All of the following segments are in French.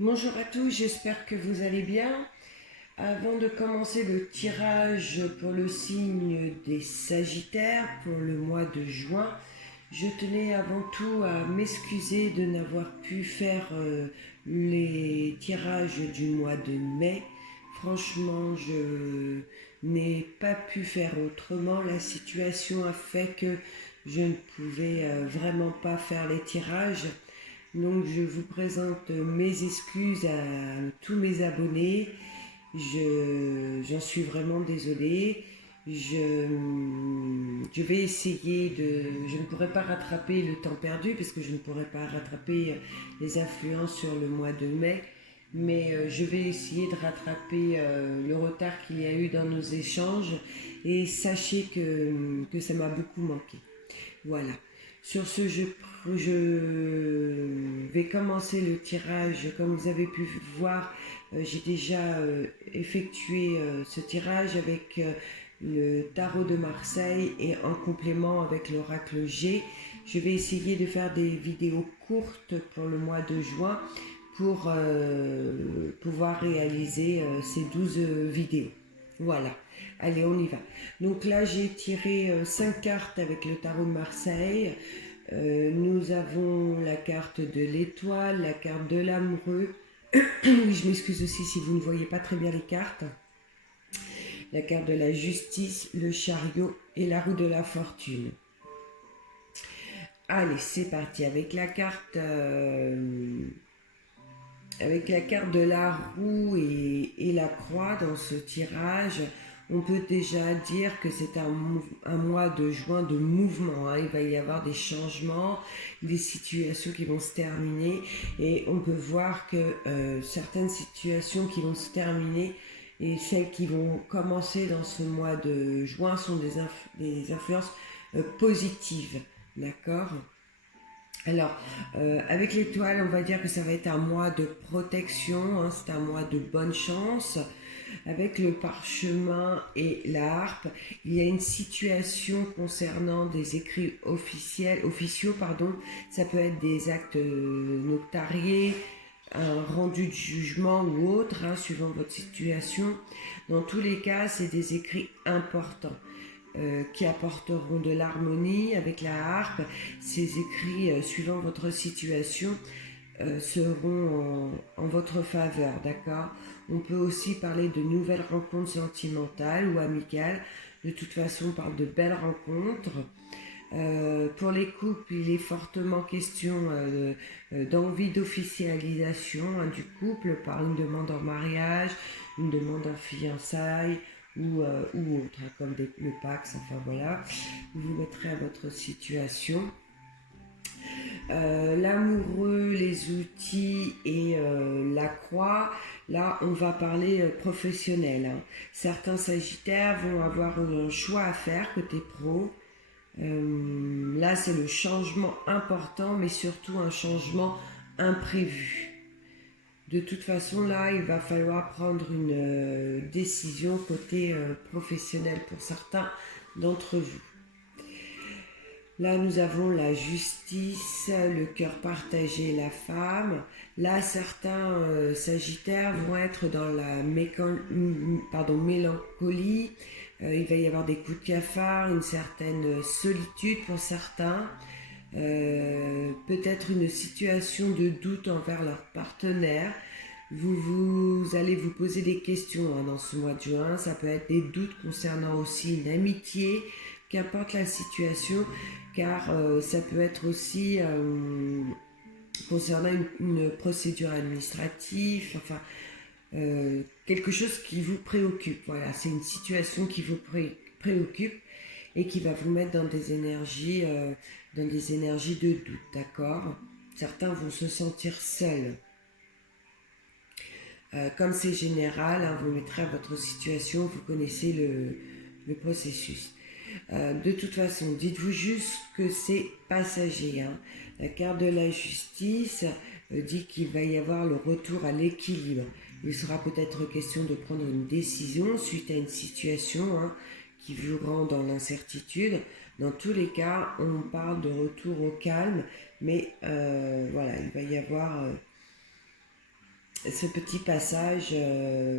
Bonjour à tous, j'espère que vous allez bien. Avant de commencer le tirage pour le signe des Sagittaires pour le mois de juin, je tenais avant tout à m'excuser de n'avoir pu faire les tirages du mois de mai. Franchement, je n'ai pas pu faire autrement. La situation a fait que je ne pouvais vraiment pas faire les tirages. Donc je vous présente mes excuses à tous mes abonnés. J'en suis vraiment désolée. Je vais essayer de... Je ne pourrai pas rattraper le temps perdu parce que je ne pourrai pas rattraper les influences sur le mois de mai. Mais je vais essayer de rattraper le retard qu'il y a eu dans nos échanges. Et sachez que ça m'a beaucoup manqué. Voilà. Sur ce, je vais commencer le tirage. Comme vous avez pu voir, j'ai déjà effectué ce tirage avec le tarot de Marseille et en complément avec l'oracle G. Je vais essayer de faire des vidéos courtes pour le mois de juin pour pouvoir réaliser ces 12 vidéos. Voilà. Allez, on y va. Donc là, j'ai tiré 5 cartes avec le tarot de Marseille. Nous avons la carte de l'étoile, la carte de l'amoureux. Oui, je m'excuse aussi si vous ne voyez pas très bien les cartes. La carte de la justice, le chariot et la roue de la fortune. Allez, c'est parti avec la carte de la roue et la croix dans ce tirage. On peut déjà dire que c'est un mois de juin de mouvement. Il va y avoir des changements, des situations qui vont se terminer. Et on peut voir que certaines situations qui vont se terminer et celles qui vont commencer dans ce mois de juin sont des influences positives. D'accord? Alors, avec l'étoile, on va dire que ça va être un mois de protection, hein, c'est un mois de bonne chance. Avec le parchemin et la harpe, il y a une situation concernant des écrits officiaux, pardon. Ça peut être des actes notariés, un rendu de jugement ou autre, hein, suivant votre situation. Dans tous les cas, c'est des écrits importants. Qui apporteront de l'harmonie avec la harpe. Ces écrits, suivant votre situation, seront en votre faveur, d'accord? On peut aussi parler de nouvelles rencontres sentimentales ou amicales. De toute façon, on parle de belles rencontres. Pour les couples, il est fortement question d'envie d'officialisation hein, du couple par une demande en mariage, une demande en fiançailles ou autre, hein, comme le Pax, enfin voilà. Vous vous mettrez à votre situation. L'amoureux, les outils et la croix, là on va parler professionnel. Hein. Certains sagittaires vont avoir un choix à faire côté pro. Là c'est le changement important mais surtout un changement imprévu. De toute façon là il va falloir prendre une décision côté professionnel pour certains d'entre vous. Là, nous avons la justice, le cœur partagé, la femme. Là, certains sagittaires vont être dans la mélancolie. Il va y avoir des coups de cafard, une certaine solitude pour certains. Peut-être une situation de doute envers leur partenaire. Vous allez vous poser des questions hein, dans ce mois de juin. Ça peut être des doutes concernant aussi une amitié, qu'importe la situation, car ça peut être aussi concernant une procédure administrative, enfin quelque chose qui vous préoccupe. Voilà, c'est une situation qui vous préoccupe et qui va vous mettre dans des énergies de doute, d'accord? Certains vont se sentir seuls. Comme c'est général, hein, vous mettrez à votre situation, vous connaissez le processus. De toute façon, dites-vous juste que c'est passager. Hein. La carte de la justice dit qu'il va y avoir le retour à l'équilibre. Il sera peut-être question de prendre une décision suite à une situation hein, qui vous rend dans l'incertitude. Dans tous les cas, on parle de retour au calme, mais voilà, il va y avoir ce petit passage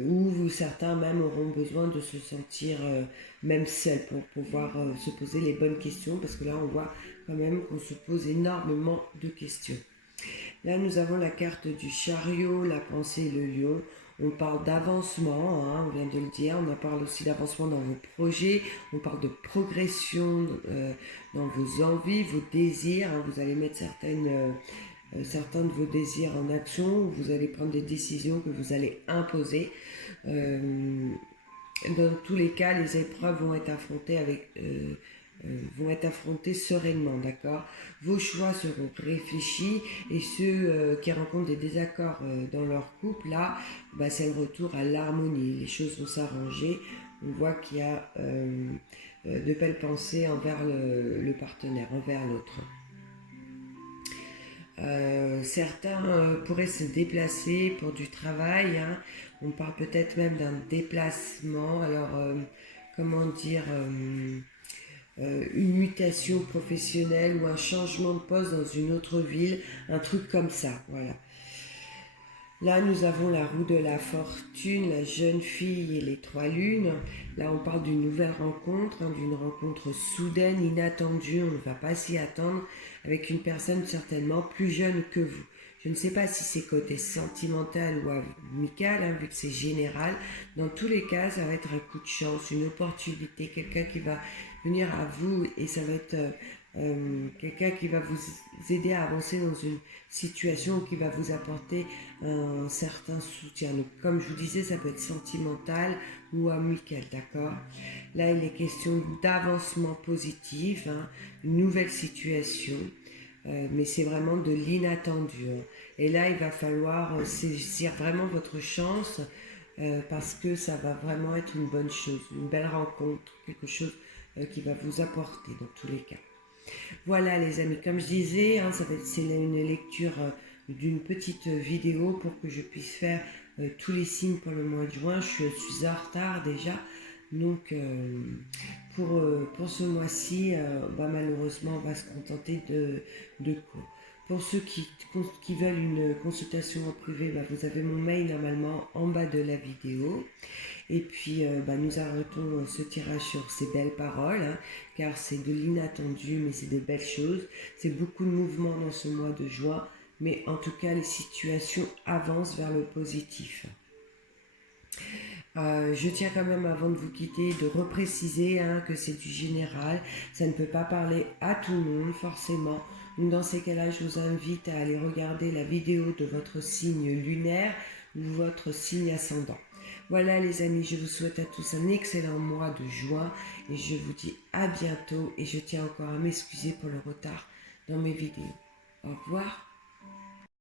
où certains même auront besoin de se sentir même seuls pour pouvoir se poser les bonnes questions, parce que là on voit quand même qu'on se pose énormément de questions. Là nous avons la carte du chariot, la pensée et le lion. On parle d'avancement, hein, on vient de le dire, on parle aussi d'avancement dans vos projets, on parle de progression dans vos envies, vos désirs, hein, vous allez mettre certains de vos désirs en action, vous allez prendre des décisions que vous allez imposer. Dans tous les cas, les épreuves vont être affrontées sereinement, d'accord. Vos choix seront réfléchis et ceux qui rencontrent des désaccords dans leur couple, là, bah, c'est le retour à l'harmonie. Les choses vont s'arranger. On voit qu'il y a de belles pensées envers le partenaire, envers l'autre. Certains pourraient se déplacer pour du travail, hein. On parle peut-être même d'un déplacement. Alors, comment dire, une mutation professionnelle ou un changement de poste dans une autre ville, un truc comme ça, voilà. Là, nous avons la roue de la fortune, la jeune fille et les trois lunes. Là, on parle d'une nouvelle rencontre, hein, d'une rencontre soudaine, inattendue. On ne va pas s'y attendre, avec une personne certainement plus jeune que vous. Je ne sais pas si c'est côté sentimental ou amical, hein, vu que c'est général. Dans tous les cas, ça va être un coup de chance, une opportunité, quelqu'un qui va venir à vous et ça va être quelqu'un qui va vous aider à avancer dans une situation, qui va vous apporter un certain soutien. Donc, comme je vous disais, ça peut être sentimental ou amical, d'accord. Là, il est question d'avancement positif, hein, une nouvelle situation, mais c'est vraiment de l'inattendu, hein. Et là, il va falloir saisir vraiment votre chance parce que ça va vraiment être une bonne chose, une belle rencontre, quelque chose qui va vous apporter dans tous les cas. Voilà les amis, comme je disais, hein, c'est une lecture d'une petite vidéo pour que je puisse faire tous les signes pour le mois de juin. Je suis en retard déjà, donc pour ce mois-ci, bah, malheureusement on va se contenter de cours. Pour ceux qui veulent une consultation en privé, bah, vous avez mon mail normalement en bas de la vidéo. Et puis bah, nous arrêtons ce tirage sur ces belles paroles, hein, car c'est de l'inattendu, mais c'est de belles choses. C'est beaucoup de mouvements dans ce mois de juin, mais en tout cas les situations avancent vers le positif. Je tiens quand même, avant de vous quitter, de repréciser hein, que c'est du général. Ça ne peut pas parler à tout le monde, forcément. Donc dans ces cas-là, je vous invite à aller regarder la vidéo de votre signe lunaire ou votre signe ascendant. Voilà les amis, je vous souhaite à tous un excellent mois de juin et je vous dis à bientôt et je tiens encore à m'excuser pour le retard dans mes vidéos. Au revoir.